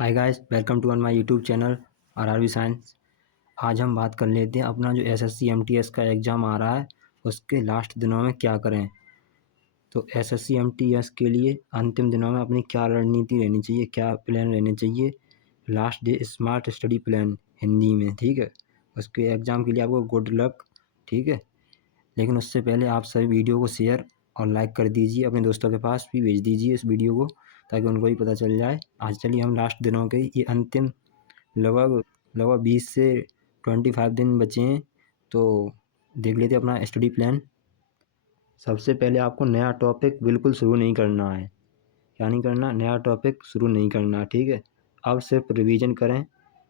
Hi guys, welcome to on my YouTube channel RRB science. आज हम बात कर लेते हैं अपना जो एसएससी एमटीएस का एग्ज़ाम आ रहा है उसके लास्ट दिनों में क्या करें। तो एसएससी एमटीएस के लिए अंतिम दिनों में अपनी क्या रणनीति रहनी चाहिए, क्या प्लान रहने चाहिए। Last day smart study plan Hindi में, ठीक है। उसके एग्ज़ाम के लिए आपको गुड लक, ठीक है। लेकिन उससे पहले आप सभी वीडियो को शेयर और लाइक कर दीजिए, अपने दोस्तों के पास भी भेज दीजिए इस वीडियो को, ताकि उनको भी पता चल जाए। आज चलिए हम लास्ट दिनों के ये अंतिम लगभग लगभग 20 से 25 दिन बचे हैं, तो देख लेते हैं अपना स्टडी प्लान। सबसे पहले आपको नया टॉपिक बिल्कुल शुरू नहीं करना है। क्या नहीं करना? नया टॉपिक शुरू नहीं करना, ठीक है। अब सिर्फ रिवीजन करें,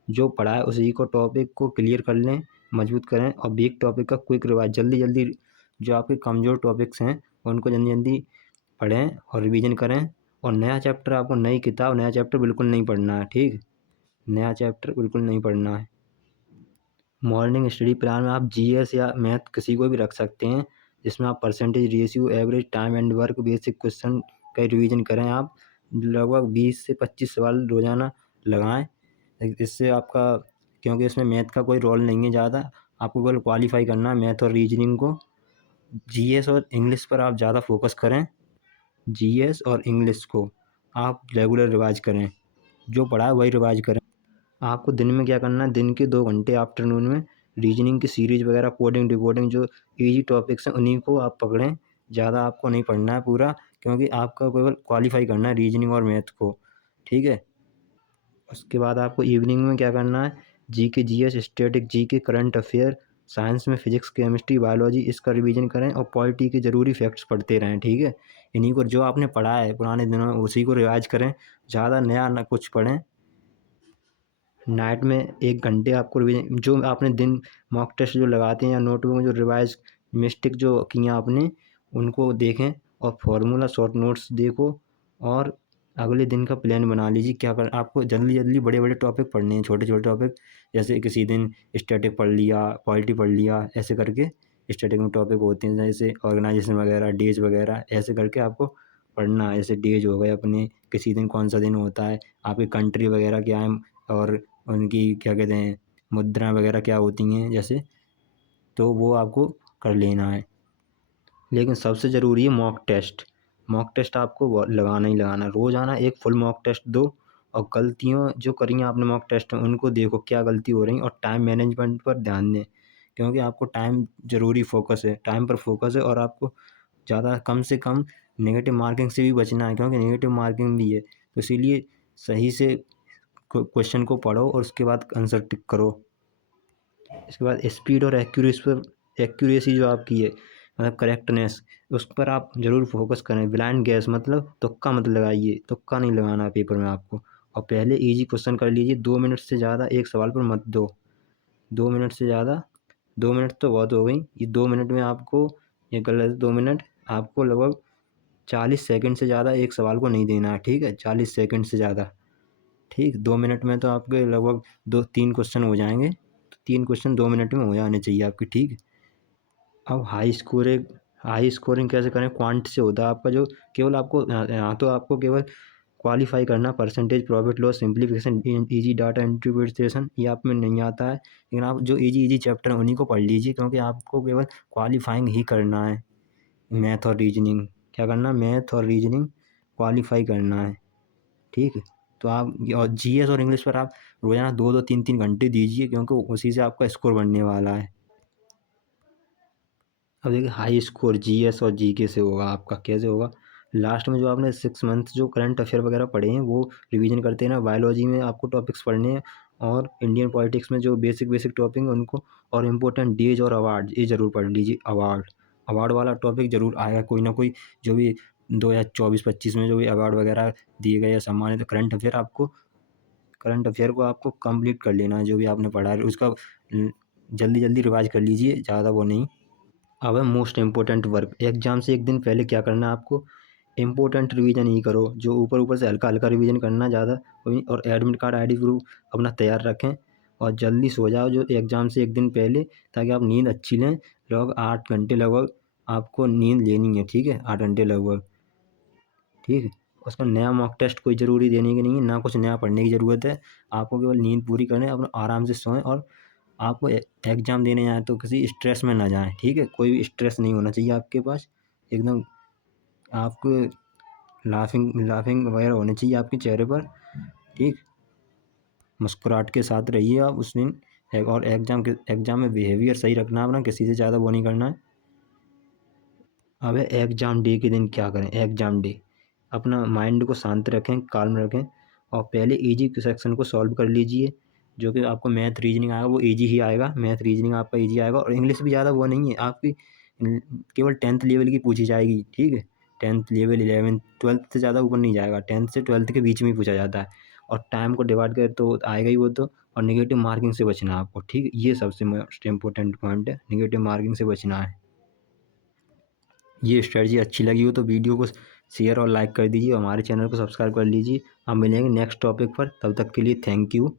जो पढ़ा है उसी को टॉपिक को क्लियर कर लें, मजबूत करें। और वीक टॉपिक का क्विक रिवाइज जल्दी जल्दी, जो आपके कमज़ोर टॉपिक्स हैं उनको जल्दी जल्दी पढ़ें और रिवीजन करें। और नया चैप्टर आपको, नई किताब, नया चैप्टर बिल्कुल नहीं पढ़ना है, ठीक। नया चैप्टर बिल्कुल नहीं पढ़ना है। मॉर्निंग स्टडी प्लान में आप जीएस या मैथ किसी को भी रख सकते हैं, जिसमें आप percentage, ratio, average, time and work, basic question का रिवीजन करें। आप लगभग 20 से 25 सवाल रोज़ाना लगाएं। इससे आपका, क्योंकि इसमें मैथ का कोई रोल नहीं है ज़्यादा, आपको केवल क्वालिफाई करना है मैथ और रीजनिंग को। जीएस और इंग्लिश पर आप ज़्यादा फोकस करें। जीएस और इंग्लिश को आप रेगुलर रिवाइज करें, जो पढ़ा है वही रिवाइज करें। आपको दिन में क्या करना है, दिन के 2 घंटे आफ्टरनून में रीजनिंग की सीरीज वगैरह, कोडिंग डिकोडिंग, जो इजी टॉपिक्स हैं उन्हीं को आप पकड़ें। ज़्यादा आपको नहीं पढ़ना है पूरा, क्योंकि आपका केवल क्वालिफाई करना है रीजनिंग और मैथ को, ठीक है। उसके बाद आपको इवनिंग में क्या करना है, GK, GS, static, GK, current affair, science में फिजिक्स, केमिस्ट्री, बायोलॉजी, इसका रिवीजन करें। और पॉलिटी के ज़रूरी फैक्ट्स पढ़ते रहें, ठीक है। इन्हीं को, जो आपने पढ़ा है पुराने दिनों में, उसी को रिवाइज करें। ज़्यादा नया ना कुछ पढ़ें। नाइट में 1 घंटे आपको रिवीजन, जो आपने दिन मॉक टेस्ट जो लगाते हैं या नोटबुक में जो रिवाइज मिस्टेक जो किया आपने, उनको देखें। और फार्मूला शॉर्ट नोट्स देखो। और अगले दिन का प्लान बना लीजिए क्या कर। आपको जल्दी जल्दी बड़े बड़े टॉपिक पढ़ने हैं, छोटे छोटे टॉपिक जैसे किसी दिन स्टैटिक पढ़ लिया, पॉलिटी पढ़ लिया, ऐसे करके। स्टैटिक में टॉपिक होते हैं जैसे ऑर्गेनाइजेशन वगैरह, डेज वगैरह, ऐसे करके आपको पढ़ना है। जैसे डेज हो गए अपने, किसी दिन कौन सा दिन होता है, आपकी कंट्री वगैरह क्या है, और उनकी क्या कहते हैं, मुद्रा वगैरह क्या होती हैं जैसे, तो वो आपको कर लेना है। लेकिन सबसे ज़रूरी है मॉक टेस्ट। मॉक टेस्ट आपको लगाना ही लगाना। रोज़ाना एक फुल मॉक टेस्ट दो, और गलतियों जो करी हैं आपने मॉक टेस्ट में उनको देखो क्या गलती हो रही है, और टाइम मैनेजमेंट पर ध्यान दें, क्योंकि आपको टाइम ज़रूरी फोकस है, टाइम पर फोकस है। और आपको ज़्यादा, कम से कम नेगेटिव मार्किंग से भी बचना है, क्योंकि नेगेटिव मार्किंग भी है। तो इसीलिए सही से क्वेश्चन को पढ़ो और उसके बाद आंसर टिक करो। इसके बाद स्पीड और एक्यूरेसी जो आपकी है, मतलब करेक्टनेस, उस पर आप ज़रूर फोकस करें। ब्लाइंड गैस मतलब तुक्का मत लगाइए, तुक्का नहीं लगाना पेपर में आपको। और पहले इजी क्वेश्चन कर लीजिए। 2 मिनट से ज़्यादा एक सवाल पर मत दो। 2 मिनट से ज़्यादा, 2 मिनट तो बहुत हो गई। ये 2 मिनट में आपको, ये गलत, 2 मिनट आपको लगभग 40 सेकंड से ज़्यादा एक सवाल को नहीं देना है, ठीक है। 40 सेकंड से ज़्यादा, ठीक। 2 मिनट में तो आपके लगभग 2-3 क्वेश्चन हो जाएंगे। 3 क्वेश्चन 2 मिनट में हो जाने चाहिए आपके, ठीक। अब हाई स्कोरिंग कैसे करें? क्वांट से होता है आपका, जो केवल आपको यहाँ तो आपको केवल क्वालिफाई करना। Percentage, profit loss, simplification, easy data interpretation, ये आप में नहीं आता है। लेकिन आप जो इजी इजी चैप्टर हैं उन्हीं को पढ़ लीजिए, क्योंकि आपको केवल क्वालिफाइंग ही करना है। मैथ और रीजनिंग क्या करना, मैथ और रीजनिंग क्वालिफाई करना है, ठीक है। तो आप, और जीएस और इंग्लिश पर आप रोज़ाना 2-2, 3-3 घंटे दीजिए, क्योंकि उसी से आपका स्कोर बढ़ने वाला है। अब देखिए, हाई स्कोर जीएस और जीके से होगा आपका। कैसे होगा? लास्ट में जो आपने 6 मंथ जो करंट अफेयर वगैरह पढ़े हैं वो रिवीजन करते हैं ना। बायोलॉजी में आपको टॉपिक्स पढ़ने हैं, और इंडियन पॉलिटिक्स में जो बेसिक बेसिक टॉपिक है उनको। और इम्पोर्टेंट डेज और अवार्ड, ये ज़रूर पढ़ लीजिए। अवार्ड, अवार्ड वाला टॉपिक ज़रूर आएगा कोई ना कोई, जो भी 2024-25 में जो भी अवार्ड वगैरह दिए गए या सम्मानित। करंट अफेयर आपको, करंट अफेयर को आपको कंप्लीट कर लेना है, जो भी आपने पढ़ा है उसका जल्दी जल्दी रिवाइज कर लीजिए, ज़्यादा वो नहीं। अब है मोस्ट इम्पोर्टेंट वर्क। एग्जाम से एक दिन पहले क्या करना है आपको, इम्पोर्टेंट रिवीजन ही करो। जो ऊपर ऊपर से हल्का हल्का रिवीजन करना ज़्यादा। और एडमिट कार्ड, आईडी प्रूफ अपना तैयार रखें। और जल्दी सो जाओ जो एग्ज़ाम से एक दिन पहले, ताकि आप नींद अच्छी लें। लगभग 8 घंटे लगभग आपको नींद लेनी है, ठीक है। 8 घंटे लगभग, ठीक है। उसका नया मॉक टेस्ट कोई ज़रूरी देने की नहीं है, ना कुछ नया पढ़ने की ज़रूरत है। आपको केवल नींद पूरी करनी है, अपना आराम से सोएँ और आपको एग्ज़ाम देने जाएँ तो किसी स्ट्रेस में ना जाएँ, ठीक है? कोई भी स्ट्रेस नहीं होना चाहिए आपके पास। एकदम आपको लाफिंग लाफिंग वगैरह होनी चाहिए आपके चेहरे पर, ठीक? मुस्कुराहट के साथ रहिए आप उस दिन। और एग्ज़ाम में बिहेवियर सही रखना है अपना, किसी से ज़्यादा वो नहीं करना है। अब एग्ज़ाम डे के दिन क्या करें? एग्ज़ाम डे अपना माइंड को शांत रखें, काल्म रखें और पहले ईजी सेक्शन को सॉल्व कर लीजिए। जो कि आपको मैथ रीजनिंग आएगा वो ईजी ही आएगा, मैथ रीजनिंग आपका ईजी आएगा। और इंग्लिश भी ज़्यादा वो नहीं है आपकी, केवल 10th लेवल की पूछी जाएगी, ठीक है? 10th लेवल, 11th, 12th से ज़्यादा ऊपर नहीं जाएगा, 10th से 12th के बीच में ही पूछा जाता है। और टाइम को डिवाइड करें तो आएगा ही वो तो। और नेगेटिव मार्किंग से बचना है आपको, ठीक है? ये सबसे मोस्ट इम्पोर्टेंट पॉइंट है, नेगेटिव मार्किंग से बचना है। ये स्ट्रेटजी अच्छी लगी हो तो वीडियो को शेयर और लाइक कर दीजिए, हमारे चैनल को सब्सक्राइब कर लीजिए। अब मिलेंगे नेक्स्ट टॉपिक पर, तब तक के लिए थैंक यू।